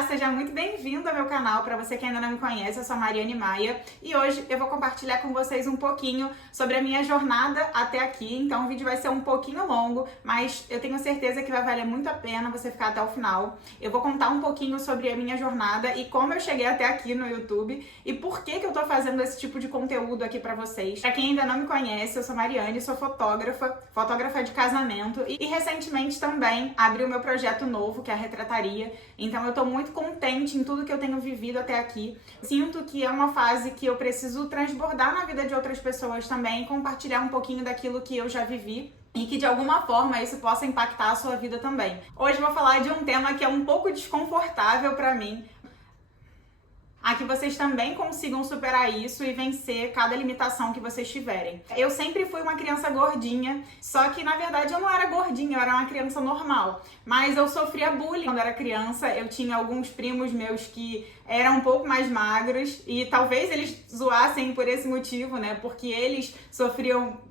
Olá, seja muito bem-vindo ao meu canal. Para você que ainda não me conhece, eu sou a Mariane Maia e hoje eu vou compartilhar com vocês um pouquinho sobre a minha jornada até aqui. Então o vídeo vai ser um pouquinho longo, mas eu tenho certeza que vai valer muito a pena você ficar até o final. Eu vou contar um pouquinho sobre a minha jornada e como eu cheguei até aqui no YouTube e por que eu tô fazendo esse tipo de conteúdo aqui para vocês. Para quem ainda não me conhece, eu sou Mariane, sou fotógrafa de casamento e recentemente também abri o meu projeto novo, que é a Retrataria. Então eu tô muito contente em tudo que eu tenho vivido até aqui. Sinto que é uma fase que eu preciso transbordar na vida de outras pessoas também, compartilhar um pouquinho daquilo que eu já vivi e que de alguma forma isso possa impactar a sua vida também. Hoje eu vou falar de um tema que é um pouco desconfortável pra mim, a que vocês também consigam superar isso e vencer cada limitação que vocês tiverem. Eu sempre fui uma criança gordinha, só que na verdade eu não era gordinha, eu era uma criança normal. Mas eu sofria bullying quando era criança, eu tinha alguns primos meus que eram um pouco mais magros e talvez eles zoassem por esse motivo, né? Porque eles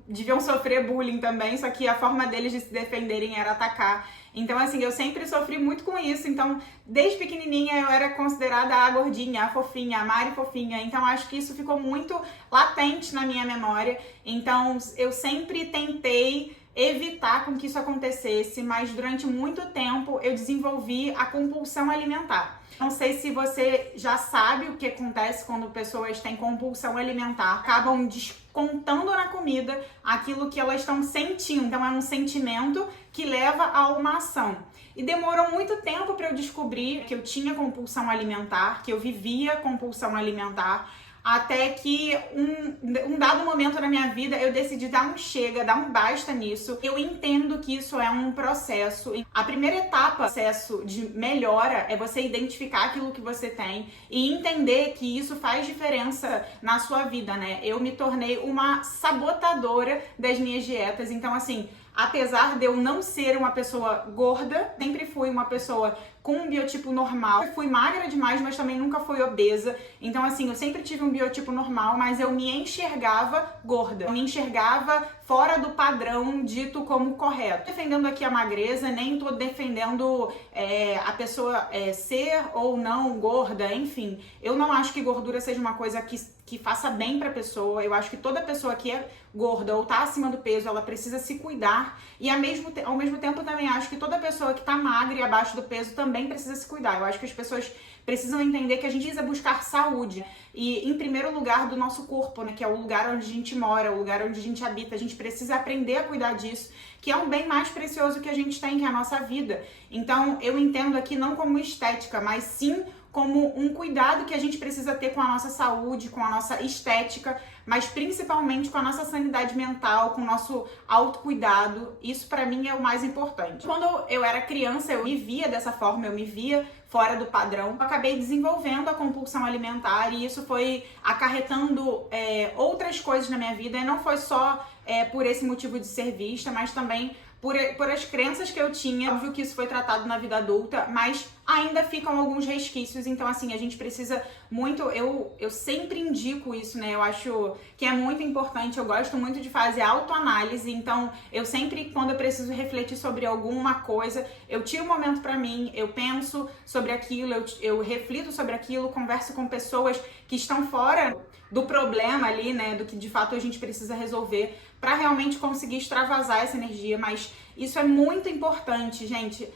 deviam sofrer bullying também, só que a forma deles de se defenderem era atacar. Então, assim, eu sempre sofri muito com isso. Então, desde pequenininha eu era considerada a gordinha, a fofinha, a Mari fofinha. Então, acho que isso ficou muito latente na minha memória. Então, eu sempre tentei evitar com que isso acontecesse, mas durante muito tempo eu desenvolvi a compulsão alimentar. Não sei se você já sabe o que acontece quando pessoas têm compulsão alimentar, acabam descontando na comida aquilo que elas estão sentindo. Então é um sentimento que leva a uma ação. E demorou muito tempo para eu descobrir que eu tinha compulsão alimentar, que eu vivia compulsão alimentar, até que um dado momento na minha vida eu decidi dar um chega, dar um basta nisso. Eu entendo que isso é um processo. A primeira etapa do processo de melhora é você identificar aquilo que você tem e entender que isso faz diferença na sua vida, né? Eu me tornei uma sabotadora das minhas dietas. Então, assim, apesar de eu não ser uma pessoa gorda, sempre fui uma pessoa com um biotipo normal. Eu fui magra demais, mas também nunca fui obesa. Então, assim, eu sempre tive um biotipo normal, mas eu me enxergava gorda. Eu me enxergava fora do padrão dito como correto. Defendendo aqui a magreza, nem tô defendendo a pessoa ser ou não gorda, enfim. Eu não acho que gordura seja uma coisa que faça bem pra pessoa. Eu acho que toda pessoa que é gorda ou tá acima do peso, ela precisa se cuidar. E ao mesmo tempo também acho que toda pessoa que tá magra e abaixo do peso também precisa se cuidar. Eu acho que as pessoas precisam entender que a gente precisa buscar saúde. E em primeiro lugar do nosso corpo, né? Que é o lugar onde a gente mora, o lugar onde a gente habita. A gente precisa aprender a cuidar disso, que é um bem mais precioso que a gente tem, que é a nossa vida. Então eu entendo aqui não como estética, mas sim como um cuidado que a gente precisa ter com a nossa saúde, com a nossa estética, mas principalmente com a nossa sanidade mental, com o nosso autocuidado. Isso pra mim é o mais importante. Quando eu era criança, eu me via dessa forma, eu me via fora do padrão. Eu acabei desenvolvendo a compulsão alimentar e isso foi acarretando outras coisas na minha vida. E não foi só por esse motivo de ser vista, mas também por as crenças que eu tinha. Óbvio que isso foi tratado na vida adulta, mas ainda ficam alguns resquícios. Então, assim, a gente precisa muito... Eu sempre indico isso, né? Eu acho que é muito importante. Eu gosto muito de fazer autoanálise. Então, eu sempre, quando eu preciso refletir sobre alguma coisa, eu tiro um momento pra mim, eu penso sobre aquilo, eu reflito sobre aquilo, converso com pessoas que estão fora do problema ali, né? Do que de fato a gente precisa resolver para realmente conseguir extravasar essa energia. Mas isso é muito importante, gente.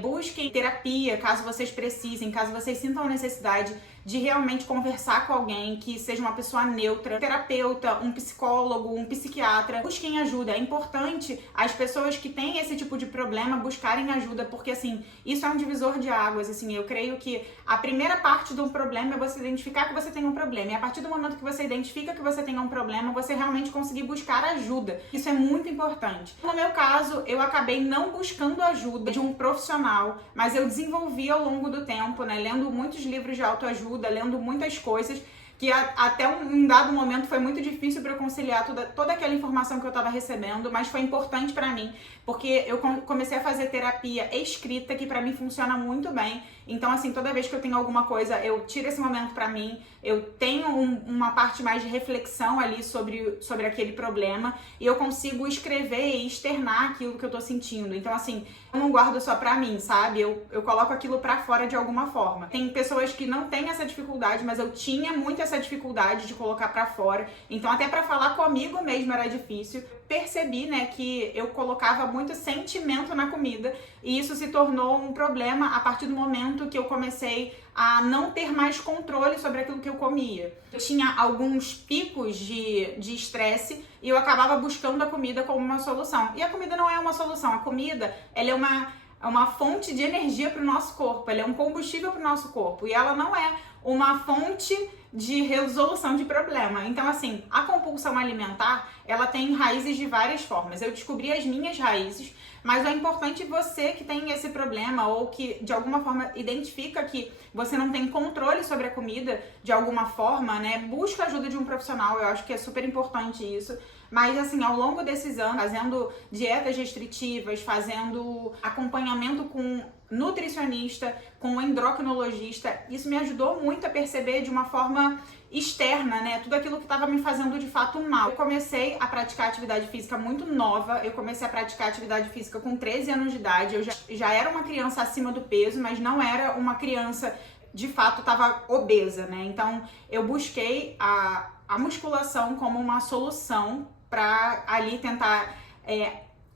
Busquem terapia, caso vocês precisem, caso vocês sintam a necessidade de realmente conversar com alguém que seja uma pessoa neutra, um terapeuta, um psicólogo, um psiquiatra. Busquem ajuda. É importante as pessoas que têm esse tipo de problema buscarem ajuda, porque assim, isso é um divisor de águas. Assim, eu creio que a primeira parte do problema é você identificar que você tem um problema, e a partir do momento que você identifica que você tem um problema, você realmente conseguir buscar ajuda. Isso é muito importante. No meu caso, eu acabei não buscando ajuda de um profissional, mas eu desenvolvi ao longo do tempo, né, lendo muitos livros de autoajuda, lendo muitas coisas, que até um dado momento foi muito difícil para eu conciliar toda aquela informação que eu estava recebendo, mas foi importante para mim, porque eu comecei a fazer terapia escrita, que para mim funciona muito bem. Então, assim, toda vez que eu tenho alguma coisa, eu tiro esse momento para mim, eu tenho uma parte mais de reflexão ali sobre aquele problema, e eu consigo escrever e externar aquilo que eu tô sentindo. Então, assim, eu não guardo só pra mim, sabe? Eu coloco aquilo pra fora de alguma forma. Tem pessoas que não têm essa dificuldade, mas eu tinha muito essa dificuldade de colocar pra fora. Então, até pra falar comigo mesmo era difícil. Percebi, né, que eu colocava muito sentimento na comida, e isso se tornou um problema a partir do momento que eu comecei a não ter mais controle sobre aquilo que eu comia. Eu tinha alguns picos de estresse e eu acabava buscando a comida como uma solução. E a comida não é uma solução. A comida, ela é uma fonte de energia para o nosso corpo, ela é um combustível para o nosso corpo, e ela não é uma fonte de resolução de problema. Então, assim, a compulsão alimentar, ela tem raízes de várias formas. Eu descobri as minhas raízes, mas é importante você que tem esse problema ou que de alguma forma identifica que você não tem controle sobre a comida de alguma forma, né? Busca a ajuda de um profissional, eu acho que é super importante isso. Mas assim, ao longo desses anos, fazendo dietas restritivas, fazendo acompanhamento com nutricionista, com endocrinologista, isso me ajudou muito a perceber de uma forma externa, né, tudo aquilo que estava me fazendo de fato mal. Eu comecei a praticar atividade física muito nova, eu comecei a praticar atividade física com 13 anos de idade, eu já era uma criança acima do peso, mas não era uma criança, de fato, estava obesa, né, então eu busquei a musculação como uma solução para ali tentar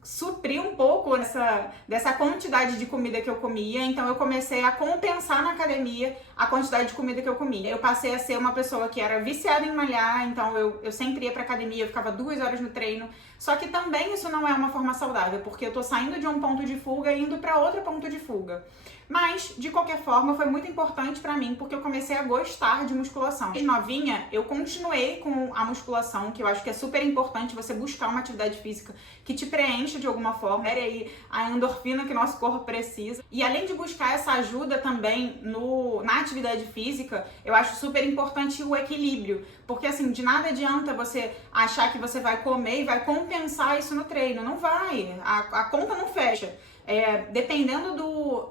suprir um pouco dessa quantidade de comida que eu comia. Então eu comecei a compensar na academia a quantidade de comida que eu comia. Eu passei a ser uma pessoa que era viciada em malhar, então eu sempre ia pra academia, eu ficava 2 horas no treino. Só que também isso não é uma forma saudável, porque eu tô saindo de um ponto de fuga e indo pra outro ponto de fuga. Mas, de qualquer forma, foi muito importante pra mim, porque eu comecei a gostar de musculação. Desde novinha, eu continuei com a musculação, que eu acho que é super importante você buscar uma atividade física que te preencha de alguma forma, gere aí a endorfina que nosso corpo precisa. E além de buscar essa ajuda também na atividade física, eu acho super importante o equilíbrio. Porque assim, de nada adianta você achar que você vai comer e vai compensar isso no treino. Não vai, a conta não fecha. Dependendo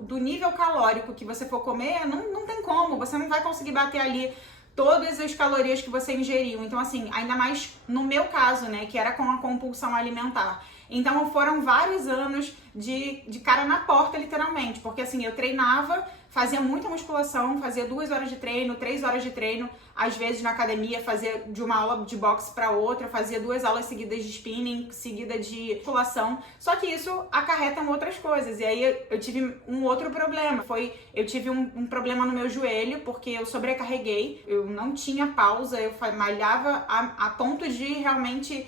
do nível calórico que você for comer, não tem como, você não vai conseguir bater ali todas as calorias que você ingeriu. Então assim, ainda mais no meu caso, né, que era com a compulsão alimentar. Então foram vários anos de cara na porta, literalmente, porque assim, eu treinava, fazia muita musculação, fazia 2 horas de treino, 3 horas de treino, às vezes na academia, fazia de uma aula de boxe para outra, fazia 2 aulas seguidas de spinning, seguida de musculação, só que isso acarreta outras coisas, e aí eu tive um outro problema, eu tive um problema no meu joelho, porque eu sobrecarreguei, eu não tinha pausa, eu malhava a ponto de realmente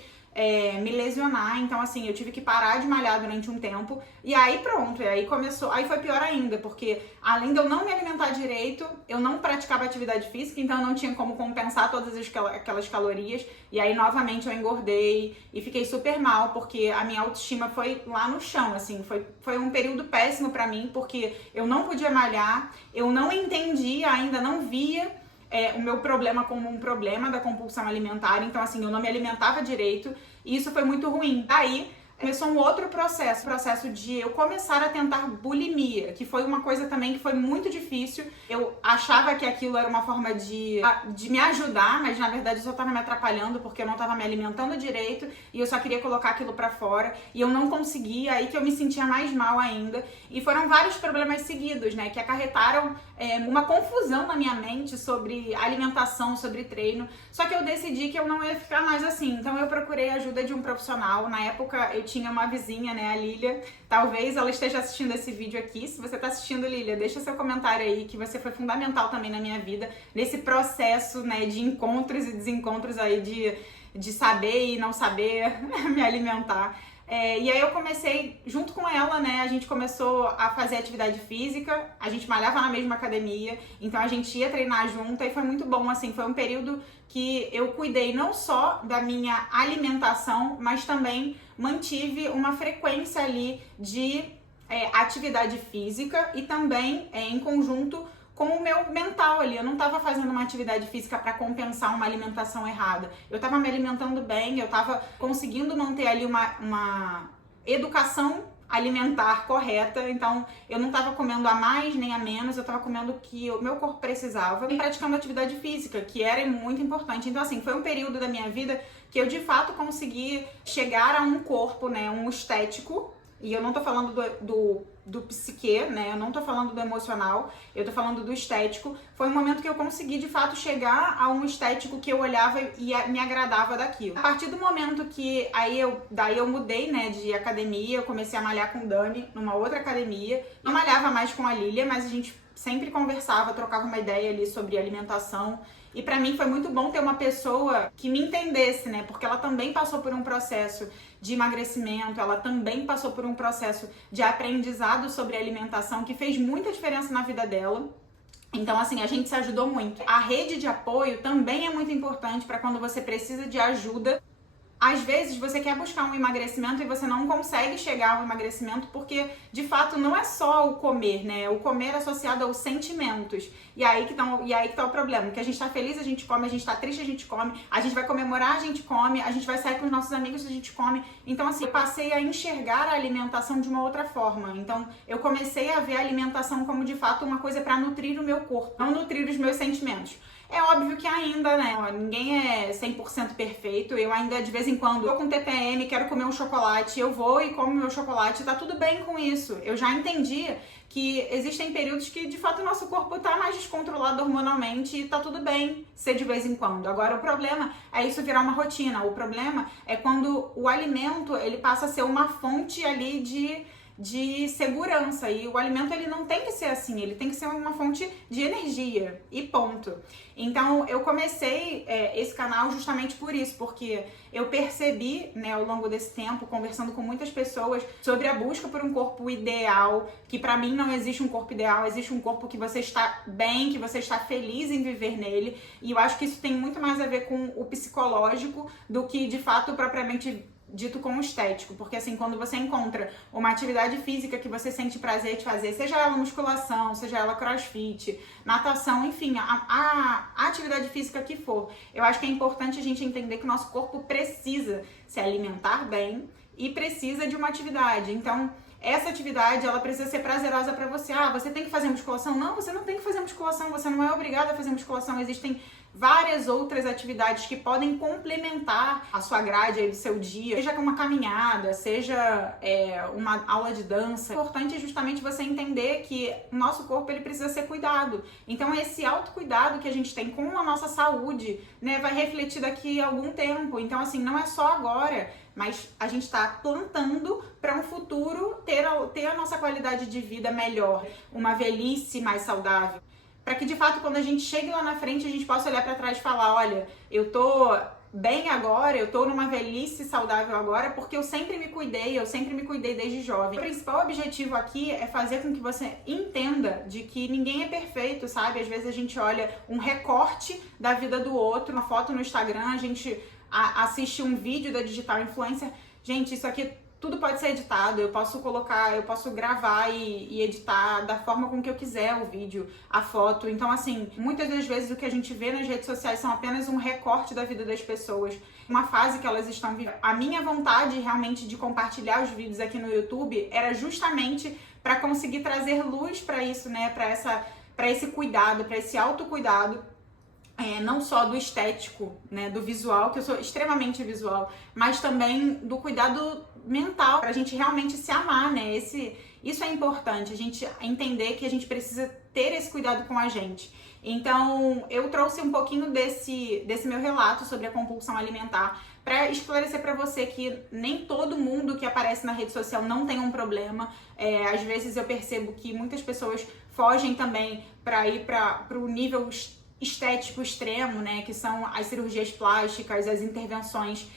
me lesionar, então assim, eu tive que parar de malhar durante um tempo, e aí pronto, e aí começou, aí foi pior ainda, porque além de eu não me alimentar direito, eu não praticava atividade física, então eu não tinha como compensar todas aquelas calorias, e aí novamente eu engordei, e fiquei super mal, porque a minha autoestima foi lá no chão, assim, foi um período péssimo pra mim, porque eu não podia malhar, eu não entendia, ainda não via o meu problema como um problema da compulsão alimentar, então assim, eu não me alimentava direito e isso foi muito ruim. Daí começou um outro processo de eu começar a tentar bulimia, que foi uma coisa também que foi muito difícil. Eu achava que aquilo era uma forma de me ajudar, mas na verdade eu só estava me atrapalhando porque eu não estava me alimentando direito e eu só queria colocar aquilo pra fora e eu não conseguia, aí que eu me sentia mais mal ainda. E foram vários problemas seguidos, né, que acarretaram uma confusão na minha mente sobre alimentação, sobre treino. Só que eu decidi que eu não ia ficar mais assim, então eu procurei a ajuda de um profissional. Na época eu tinha uma vizinha, né, a Lília, talvez ela esteja assistindo esse vídeo aqui. Se você tá assistindo, Lília, deixa seu comentário aí, que você foi fundamental também na minha vida, nesse processo, né, de encontros e desencontros aí, de saber e não saber me alimentar. E aí eu comecei, junto com ela, né, a gente começou a fazer atividade física, a gente malhava na mesma academia, então a gente ia treinar junto e foi muito bom, assim, foi um período que eu cuidei não só da minha alimentação, mas também mantive uma frequência ali de atividade física e também em conjunto com o meu mental ali. Eu não estava fazendo uma atividade física para compensar uma alimentação errada. Eu estava me alimentando bem, eu estava conseguindo manter ali uma educação alimentar correta, então eu não estava comendo a mais nem a menos, eu estava comendo o que o meu corpo precisava e praticando atividade física, que era muito importante. Então assim, foi um período da minha vida que eu de fato consegui chegar a um corpo, né, um estético, e eu não tô falando do psique, né, eu não tô falando do emocional, eu tô falando do estético. Foi um momento que eu consegui de fato chegar a um estético que eu olhava e me agradava daquilo. A partir do momento que daí eu mudei, né, de academia, eu comecei a malhar com o Dani numa outra academia. Não malhava mais com a Lilia, mas a gente sempre conversava, trocava uma ideia ali sobre alimentação. E pra mim foi muito bom ter uma pessoa que me entendesse, né? Porque ela também passou por um processo de emagrecimento, ela também passou por um processo de aprendizado sobre alimentação que fez muita diferença na vida dela. Então, assim, a gente se ajudou muito. A rede de apoio também é muito importante para quando você precisa de ajuda. Às vezes você quer buscar um emagrecimento e você não consegue chegar ao emagrecimento porque, de fato, não é só o comer, né? O comer é associado aos sentimentos. E aí que tá o problema. Que a gente tá feliz, a gente come, a gente tá triste, a gente come, a gente vai comemorar, a gente come, a gente vai sair com os nossos amigos, a gente come. Então, assim, eu passei a enxergar a alimentação de uma outra forma. Então, eu comecei a ver a alimentação como, de fato, uma coisa para nutrir o meu corpo, não nutrir os meus sentimentos. É óbvio que ainda, né, ninguém é 100% perfeito, eu ainda de vez em quando tô com TPM, quero comer um chocolate, eu vou e como meu chocolate, tá tudo bem com isso. Eu já entendi que existem períodos que de fato o nosso corpo tá mais descontrolado hormonalmente e tá tudo bem ser de vez em quando. Agora o problema é isso virar uma rotina, o problema é quando o alimento ele passa a ser uma fonte ali de segurança, e o alimento ele não tem que ser assim, ele tem que ser uma fonte de energia e ponto. Então eu comecei esse canal justamente por isso, porque eu percebi, né, ao longo desse tempo, conversando com muitas pessoas sobre a busca por um corpo ideal, que pra mim não existe um corpo ideal, existe um corpo que você está bem, que você está feliz em viver nele, e eu acho que isso tem muito mais a ver com o psicológico do que de fato propriamente dito como estético, porque assim, quando você encontra uma atividade física que você sente prazer de fazer, seja ela musculação, seja ela crossfit, natação, enfim, a atividade física que for, eu acho que é importante a gente entender que o nosso corpo precisa se alimentar bem e precisa de uma atividade. Então, essa atividade, ela precisa ser prazerosa pra você. Ah, você tem que fazer musculação? Não, você não tem que fazer musculação, você não é obrigado a fazer musculação. Existem várias outras atividades que podem complementar a sua grade aí do seu dia, seja uma caminhada, seja uma aula de dança. O importante é justamente você entender que o nosso corpo ele precisa ser cuidado. Então esse autocuidado que a gente tem com a nossa saúde, né, vai refletir daqui a algum tempo. Então assim, não é só agora, mas a gente está plantando para um futuro ter a nossa qualidade de vida melhor, uma velhice mais saudável. Para que de fato quando a gente chegue lá na frente a gente possa olhar para trás e falar, olha, eu tô bem agora, eu tô numa velhice saudável agora porque eu sempre me cuidei desde jovem. O principal objetivo aqui é fazer com que você entenda de que ninguém é perfeito, sabe? Às vezes a gente olha um recorte da vida do outro, uma foto no Instagram, a gente assiste um vídeo da digital influencer. Gente, isso aqui tudo pode ser editado, eu posso gravar e editar da forma com que eu quiser o vídeo, a foto. Então, assim, muitas das vezes o que a gente vê nas redes sociais são apenas um recorte da vida das pessoas, uma fase que elas estão vivendo. A minha vontade realmente de compartilhar os vídeos aqui no YouTube era justamente para conseguir trazer luz para isso, né, para esse cuidado, para esse autocuidado. Não só do estético, né, do visual, que eu sou extremamente visual, mas também do cuidado mental, pra gente realmente se amar, né? Isso é importante, a gente entender que a gente precisa ter esse cuidado com a gente. Então, eu trouxe um pouquinho desse meu relato sobre a compulsão alimentar para esclarecer para você que nem todo mundo que aparece na rede social não tem um problema. Às vezes eu percebo que muitas pessoas fogem também para ir para o nível estético extremo, né, que são as cirurgias plásticas, as intervenções,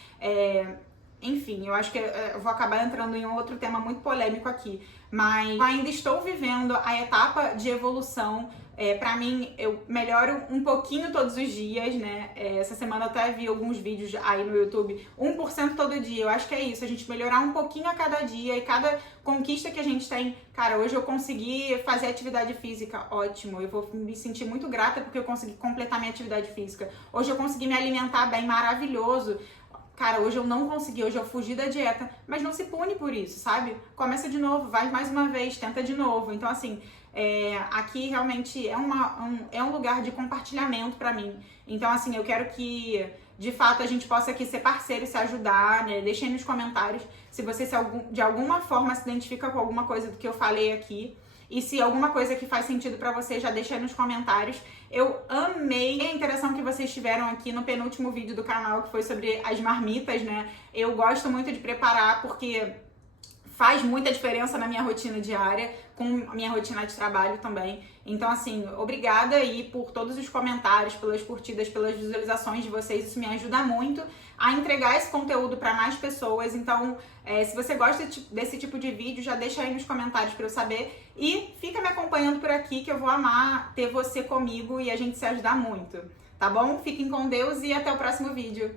enfim, eu acho que eu vou acabar entrando em um outro tema muito polêmico aqui, mas ainda estou vivendo a etapa de evolução. Pra mim, eu melhoro um pouquinho todos os dias, né? Essa semana eu até vi alguns vídeos aí no YouTube, 1% todo dia. Eu acho que é isso, a gente melhorar um pouquinho a cada dia e cada conquista que a gente tem. Cara, hoje eu consegui fazer atividade física, ótimo. Eu vou me sentir muito grata porque eu consegui completar minha atividade física. Hoje eu consegui me alimentar bem, maravilhoso. Cara, hoje eu não consegui, hoje eu fugi da dieta, mas não se pune por isso, sabe? Começa de novo, vai mais uma vez, tenta de novo. Então, assim, aqui realmente é um lugar de compartilhamento pra mim. Então, assim, eu quero que, de fato, a gente possa aqui ser parceiro, se ajudar, né? Deixa aí nos comentários se você de alguma forma se identifica com alguma coisa do que eu falei aqui. E se alguma coisa que faz sentido pra você, já deixa aí nos comentários. Eu amei a interação que vocês tiveram aqui no penúltimo vídeo do canal, que foi sobre as marmitas, né? Eu gosto muito de preparar porque faz muita diferença na minha rotina diária, com a minha rotina de trabalho também. Então, assim, obrigada aí por todos os comentários, pelas curtidas, pelas visualizações de vocês. Isso me ajuda muito a entregar esse conteúdo para mais pessoas. Então, se você gosta desse tipo de vídeo, já deixa aí nos comentários para eu saber. E fica me acompanhando por aqui, que eu vou amar ter você comigo e a gente se ajudar muito. Tá bom? Fiquem com Deus e até o próximo vídeo.